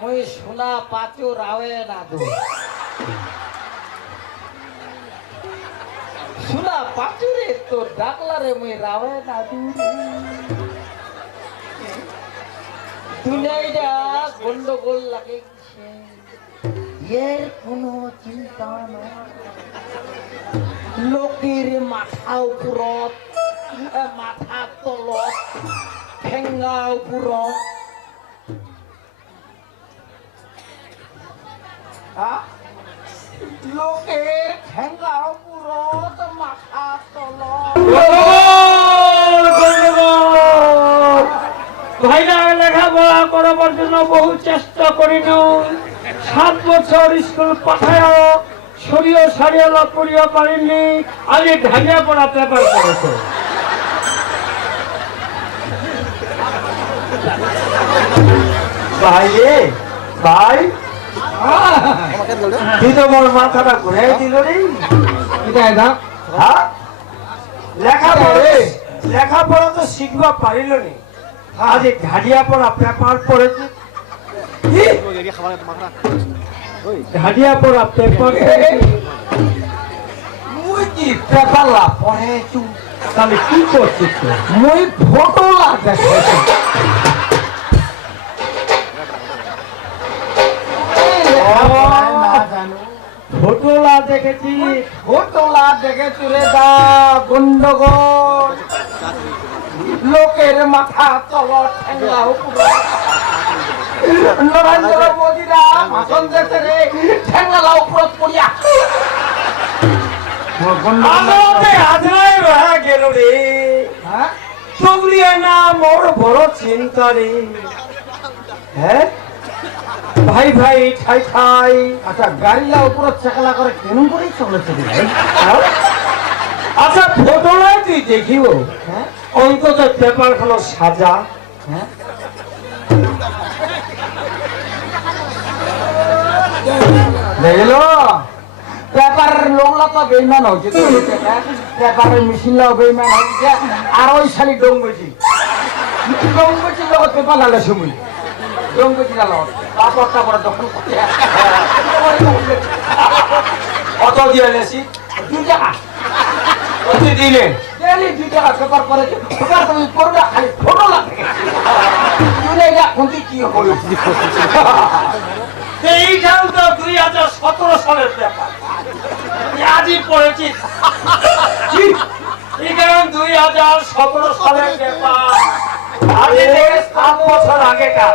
মুই সোনা পাচু রাওয়ে না দু সোনা পাচু রে তো ডাকলা রে মুই রাওয়ে না দু দুনিয়াটা গন্ডগোল লাগে এর কোনো চিন্তা নাই। লোকের মাথা উপরত এ, মাথা তলত ঠেঙ্গা উপরত লোকের ঠেঙ্গা উপরত মাথা তলত ভাইরা লেখাপড়া করাবার জন্য বহু চেষ্টা করিল সাত বছর স্কুল পাঠায় সরিয়ে সারিয়ে লাভ করিয়া পারেননি আগে ঢালিয়া পড়া পেপার করেছে ভাই ভাই। তুই তো মোর মাথাটা ঘুরাই দিল রে। হ্যাঁ? লেখাপড়া লেখাপড়া তো শিখবা পারিল নি। আজ ঘাড়িয়া পড়া পেপার পড়েছে। ঘাড়িয়া পড়া পেপার মুই কি পেপারলা পড়েছু তাহলে কি করছিস? মুই ফটোলা দেখেছি। দেখেছি ফটোলা দেখেছু রে দা গন্ডগোল। লোকের মাথা তল ঠেঙ্গা নরেন্দ্র মোদীরা ভাষণ দিতে রে পড়িয়া। আজরাই রহা গেল রে। হ্যাঁ? না মোর বড় চিন্তা রে। হ্যাঁ? ভাই ভাই ঠাই ঠাই। আচ্ছা গাড়িলা উপরত চাকলা করে কেন করেই চলেছে হ্যাঁ? আচ্ছা ফটোলাই তুই দেখিব। হ্যাঁ? অন্তত পেপার খানো সাজা। হ্যাঁ? দেখল পেপারের লোকলা তো বেইমান হয়েছে পেপারের মেশিনলাও বেইমান হয়েছে। আর ওই শালি ডঙ্গজি ডঙ্গজি লগত পেপার লালে সময় ডঙ্গজি লগত কাপড় টাপড় দখল কত দিয়ে নেছি দুই টাকা কত দিলে ডেলি দুই টাকা পেপার করেছে পেপার তুমি পড়বে খালি ফটো লাগে তুই এটা কোনটি কি হলো এইখান তো দুই হাজার সতেরো সালের পেপার আজই পড়েছি দুই হাজার সতেরো সালের সাত বছর আগেকার।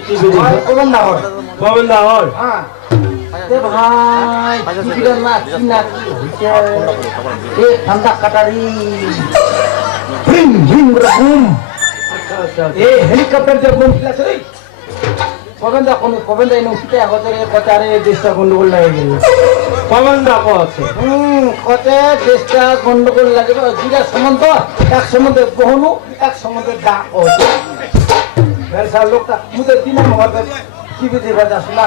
টিভি কোন না হয়। হ্যাঁ। ভাই না কি না কি হইছে? এ ঠান্ডা কাটারি। হিম হিম রকম এ হেলিকপ্টার যে বোম ফিলাছে রে কবেন্দা কোন কবেন্দা এনে উঠতে আগতে কচারে দেশটা গন্ডগোল লাগে গেল গোবিন্দা আছে হুম কতে দেশটা গন্ডগোল লাগে দুইটা সম্বন্ধ এক সম্বন্ধে বহনু এক সম্বন্ধে হচ্ছে ব্যবসা লোকটা মুদের দিনে টিভি দেখবা যাস না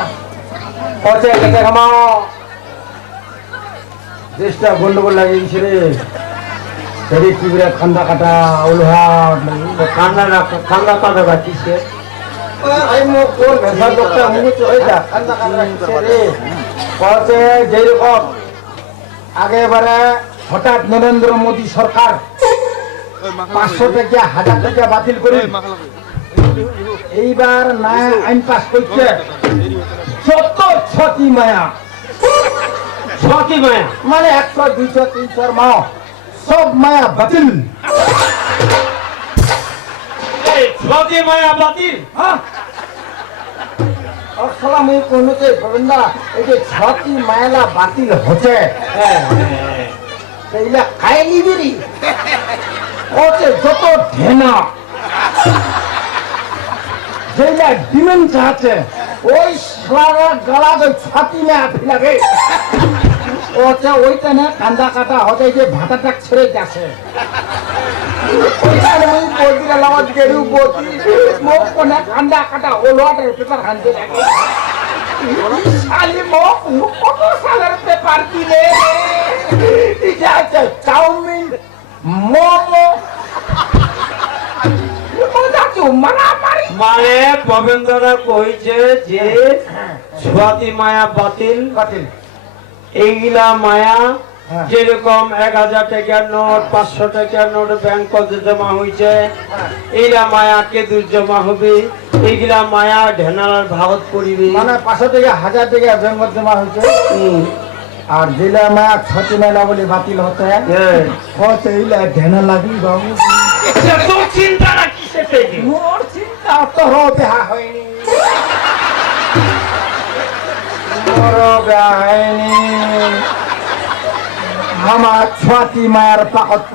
আগেবারে হঠাৎ নরেন্দ্র মোদী সরকার পাঁচশো টাকা হাজার টাকা বাতিল করে এইবার না আইন পাস করছে। যত ছটি মায়া। ছটি মায়া। মানে একশো দুইশো তিনশো মাও সব মায়া বাতিল। এই ছটি মায়া বাতিল। হ্যাঁ? আসসালাম এই কোনতে গোবিন্দা। এই যে ছটি মায়ালা বাতিল হচ্ছে হ্যাঁ ওতে যত ঢেনা যেটা ডিমেন্স আছে, ওই সারা গলা যে ছাতি না ফিলাবে ওটা ওইটা না কান্দা কাটা হতে যে ভাতাটা ছেড়ে গেছে। ওই কান্দা কাটা ওলোয়াটের পেপার খানতে কত সালের পেপার দিলে চাউমিন, মোমো মারামারি মানে প্রবেন্দ্ররা কইছে যে সুয়াতি মায়া বাতিল বাতিল এইগুলা মায়া হ্যাঁ। যেরকম এক হাজার টাকার নোট পাঁচশো টাকার নোট ব্যাংকতে জমা হয়েছে এইলা মায়া কেদুর জমা হবে এইগুলা মায়া ঢেনার ভারত পড়িবে মানে পাঁচশো থেকে হাজার টাকা ব্যাংকত জমা হয়েছে। আর জেলা মায়া ছটি মেলা বলে বাতিল হতে হ্যাঁ। হতে ইলা ঢেনা লাগি বাবু আমার ছাতি মায়ের পাকত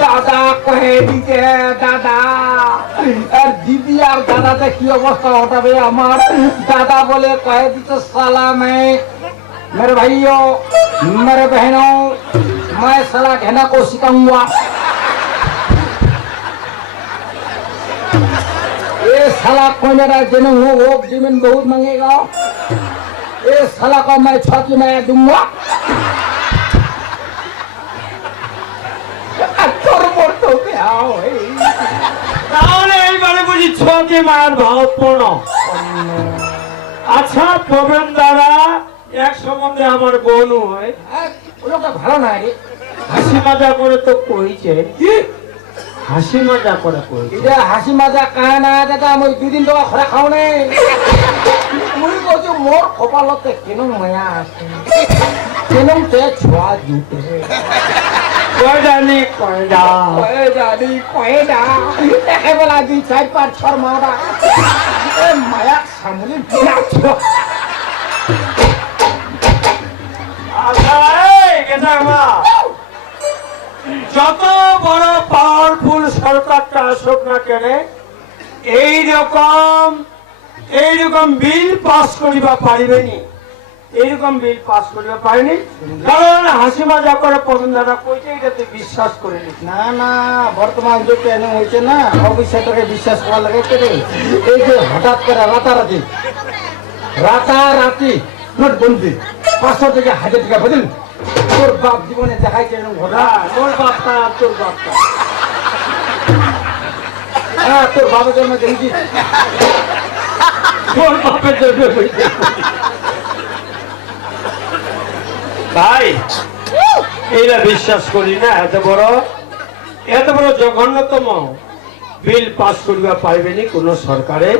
দাদা কহে দিতে দাদা আর দিদি আর দাদাতে কি অবস্থা হটাবে আমার? দাদা বলে কয়ে দিতে সালামে। মেরে ভাইও मेरे बहनों मैं सला कहना को सिखाऊंगा ये साला कोई मेरा जन्म हो वो जमीन बहुत मांगेगा ये साला का मैं छाती में दूंगा তোর মোর তো বেহা হই তাহলে এইবারে বুঝি ছটি মায়ের ভারত পূর্ণ আচ্ছা প্রবীণ দাদা এক সম্বন্ধে আমার বোনও হয়। ওটা ভালো না রে। হাসি মাজা করে তো কইছে। হাসি মাজা করে কইছে। এটা হাসি মাজা কাহে না দাদা মই দুদিন টকা খৰা খাওঁ নে মই কৈছো মোৰ কপালতে কেনো মায়া আছে? কেনো তে ছোৱা জুতে কয়দানি কয়দা কয়ে জানি কয়ে না একেবেলা দুই চাৰি পাঁচ ছৰ মাৰা এ চামুলি বিৰাট আচ্ছা যত বড় পাওয়ারফুল সরকারটা আসুক না কেন এই রকম এইরকম বিল পাস করিবা পারিবেনি। এইরকম বিল পাস করিবা পারিনি। কারণ হাসি মাজা করে পছন্দটা কইছে, এটাতে বিশ্বাস করে নি। না বর্তমান যে ট্রেনিং হয়েছে না, ভবিষ্যতকে বিশ্বাস করা লাগে কেটে। এই যে হঠাৎ করে রাতারাতি রাতারাতি নোটবন্দি, পাঁচশো থেকে হাজার টাকা বুঝলি তোর বাপ জীবনে দেখাইছে ঘোড়া তোর বাপটা তোর বাপ হ্যাঁ তোর বাপের জন্ম দেখেছি তোর বাপের জন্ম ভাই এইটা বিশ্বাস করি না এত বড় এত বড় জঘন্যতম। বিল পাস করিবা পাইবেনি কোন সরকারে।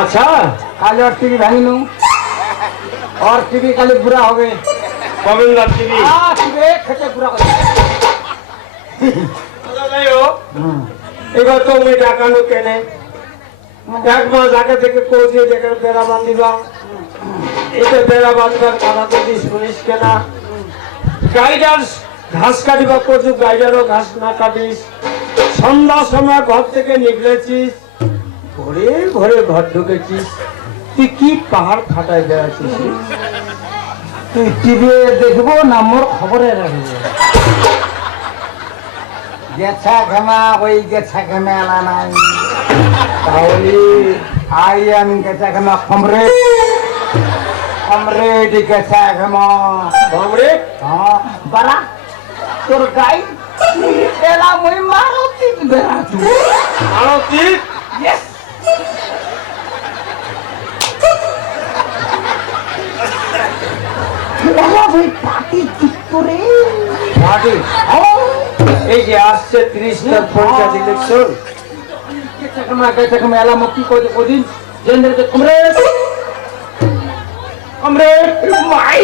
আচ্ছা কালে আর টিভি ভাঙিনু। আর টিভি কালে বুড়া হবে। কমেন্দার টিভি এবার তো মুই ডাকানো কেনে? এক মাস আগে থেকে কৌজি দেখে বেড়া বাঁধিবা। এটা বেড়া বাঁধবার কথা তো দিস শুনিস কেনা? গাইডার ঘাস কাটিবা করছু গাইডারও ঘাস না কাটিস। সন্ধ্যা সময় ঘর থেকে নিগলেছিস ভোরে ভোরে ঘর ঢুকেছিস। তুই কি পাহাড় খাটায় বেড়াচ্ছিস? তুই টিভি দেখব না মোর খবরে রাখব। গেছা ঘেমা ওই গেছা ঘেমেলা নাই। তাহলে আই আমি গেছা ঘেমা কমরে দি গেছা ঘেমা। বাবরে হ্যাঁ বারা তোর গাই এলা মই মারতি বেড়া তুই আরতি পাটি চিত্তরে পার্টি এই যে আসছে ত্রিশ তার পঞ্চায়েত ইলেকশন এলা মুক্তি কই ওদিন? জেন্দ্রকে মাই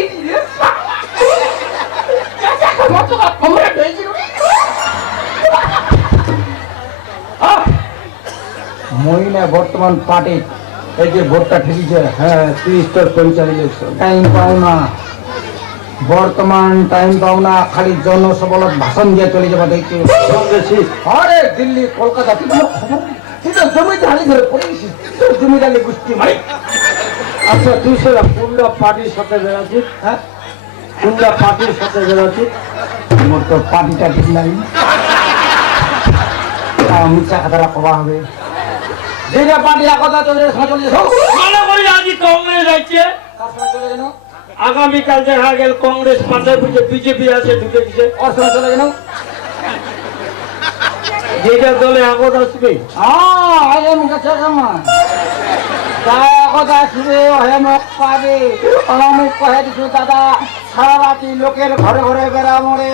বর্তমান পার্টি এই যে ভোটটা ঠেকিছে হ্যাঁ ত্রিশ তার পঞ্চায়েত ইলেকশন টাইম পাও না। বর্তমান টাইম পাও না খালি জনসবলত ভাষণ দিয়ে চলে যাবা দেখছি আরে দিল্লি কলকাতা তুই কোনো খবর নেই? তুই তো জমিতে হালি ধরে পড়ে গেছিস তোর জমিদারি গোষ্ঠী ভাই আচ্ছা তুই সেটা কোনটা পার্টির সাথে বেড়াচ্ছিস হ্যাঁ? কোনটা পার্টির সাথে বেড়াচ্ছিস? মোর তো পার্টিটা ঠিক নাই। তাও মিথ্যা কথাটা কবা হবে। যেটা পার্টির কথা তোদের সঙ্গে চলে যাও। মনে করি কংগ্রেস আছে। তার সঙ্গে চলে গেল। আগামীকাল দেখা গেল কংগ্রেস পাশে পিছিয়ে বিজেপি আছে ঢুকে গেছে ওর সঙ্গে চলে গেল। যেটা দলে আগত আসবে। হয়ম গেছে কেমন? তাই কথা আসবে হয়মক পাবে। আমি কহে দিছো দাদা সারা রাতি লোকের ঘরে ঘরে বেড়া মরে।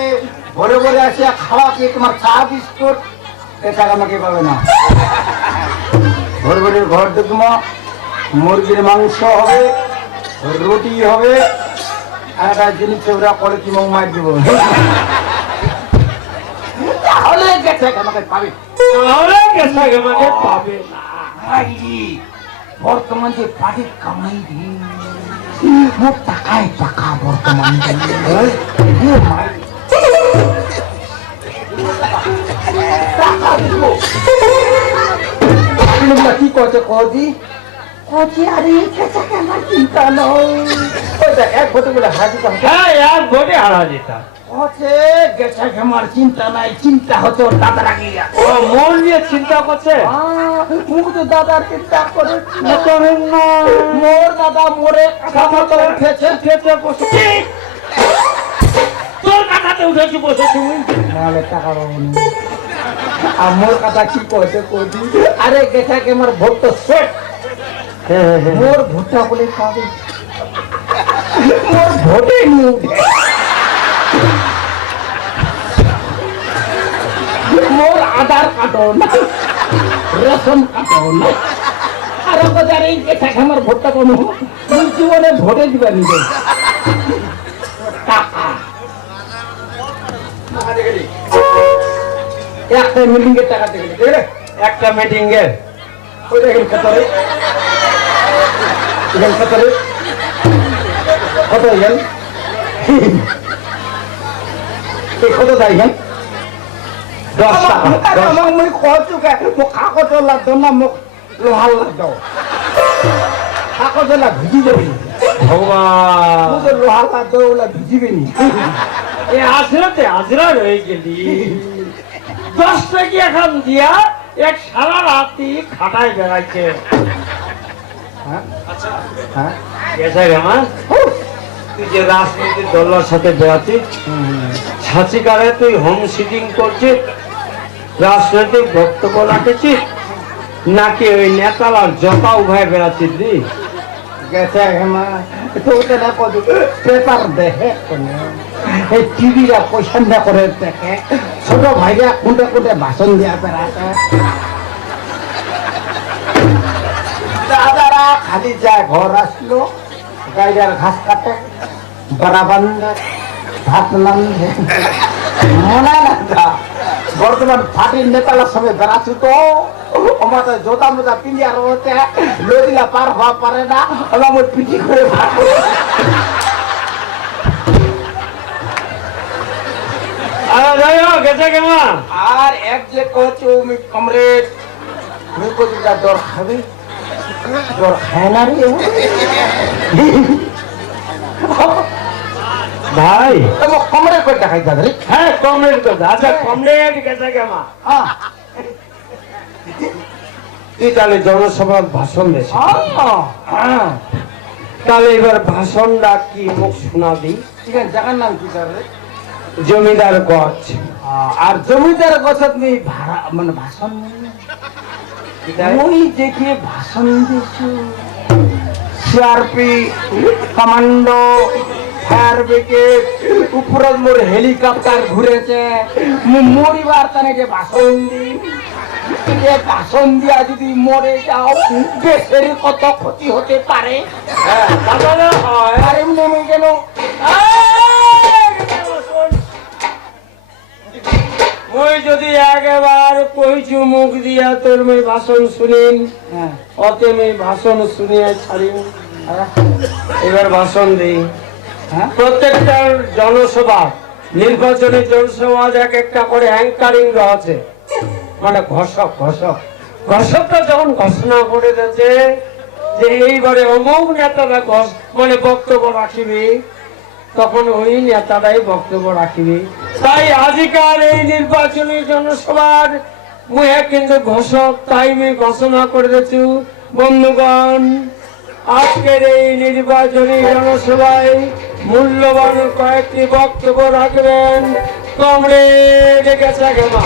ঘরে ঘরে আসিয়া খাওয়া কি তোমার চা বিস্কুট? এ টাকা আমাকে পাবে না। ঘর ঘরে ঘর দেখব মুরগির মাংস হবে। রুটি হবে আর একটা জিনিস ওরা করে কি মার দিব তাহলে গেছে আমাকে পাবে। তাহলে গেছে আমাকে পাবে না। ভাই বর্তমান যে পাটির কামাই মোর টাকায় টাকা বর্তমান কি করছে কদি এক ভোটে বলে হাজি হ্যাঁ এক ভোটে হারা যেতাম আমার চিন্তা নাই চিন্তা হচ্ছে দাদার আগে। ও মন নিয়ে চিন্তা করছে? মুখ তো দাদার চিন্তা করে। মোর দাদা মোরে কাঁথা উঠেছে খেতে বসে। তোর কাঁথাতে উঠেছি বসে তুমি? নাহলে টাকা পাবো আর মোর কথা কি কইছে কইছি আরে গেছে কে মোর ভোট তো সেট মোর ভোটটা বলে পাবে মোর ভোটে উঠে মোর আধার কার্ডও না রেশন কার্ডও না আর বাজার এই গেছে আমার ভোটটা কোনো তুই জীবনে ভোটে দিবা নিজে টাকা। একটা মিটিং এর টাকা দেখে দেখলে একটা মিটিং এর। ওই দেখেন কতরে এখানে কতরে কত এই কত দশ টাকা মুই কচুকে মোক না মোক কাগজ লাগ ভিজি যাবি ওলা ভিজিবে নি এ রয়ে গেলি। দশ টাকি এখন দিয়া এক সারা রাতি খাটায় বেড়াইছে। হ্যাঁ? হ্যাঁ? আমার তুই যে রাজনীতির দলের সাথে বেড়াচ্ছিস ছাচিকারে তুই হোম সিটিং করছিস রাজনৈতিক বক্তব্য রাখেছিস নাকি ওই নেতালার জতা উভয় বেড়াচ্ছিস রে? গেছে হেমা তো ওটা না কত পেপার দেখে এই টিভিরা পছন্দ করে দেখে। ছোট ভাইরা কোনটা কোনটা ভাষণ দিয়া দাদারা খালি যায় ঘর আসলো গাইডার ঘাস কাটে বারাবান্ধে ভাত নান্ধে মনে না যা। বর্তমান পার্টির নেতালার সঙ্গে বেড়াচ্ছি তো জোতা রয়েছে পার হওয়া পারে না আমার পিটি করে ভাত আরে এক যে কচু কমরেড যা দর খাবে। দর খায় না রে? ভাই। তোমার কমরেড করে দেখাই দাদা রে। হ্যাঁ কমরেড করতে আচ্ছা কমরেড গেছে কেমন হ্যাঁ তুই তাহলে জনসভার ভাষণ দেশ। হ্যাঁ। তাহলে এবার ভাষণটা কি মুখ শোনা দিই ঠিক আছে জায়গার নাম কি রে জমিদার গছ। আর জমিদার গছত নি ভাড়া মানে ভাষণ ওই দেখে ভাষণ দিছু সিআরপি কমান্ডো ফায়ার ব্রিগেড উপরত মোর হেলিকপ্টার ঘুরেছে। মু- মরিবার তানে যে ভাষণ দি যে ভাষণ দিয়া যদি মরে যাও দেশের কত ক্ষতি হতে পারে। হ্যাঁ। হয়। আর এমনি এমনি কেন মই যদি একবার কইছু মুখ দিয়া তোর মই ভাষণ শুনিন হ্যাঁ। অতে মই ভাষণ শুনিয়া হ্যাঁ। এবার ভাষণ দিই। হ্যাঁ? প্রত্যেকটা জনসভা নির্বাচনী জনসভা এক একটা করে অ্যাঙ্কারিং আছে। মানে ঘোষক ঘোষক। ঘোষকটা যখন ঘোষণা করে দিয়েছে যে এইবারে অমুক নেতারা মানে বক্তব্য রাখিবি তখন ওই নেতারাই বক্তব্য রাখিবি তাই আজিকার এই নির্বাচনী জনসভার মুহে কিন্তু ঘোষক তাই আমি ঘোষণা করে দিচ্ছি, বন্ধুগণ, আজকের এই নির্বাচনী জনসভায় মূল্যবান কয়েকটি বক্তব্য রাখবেন। কমরেড গেছে, গেমা।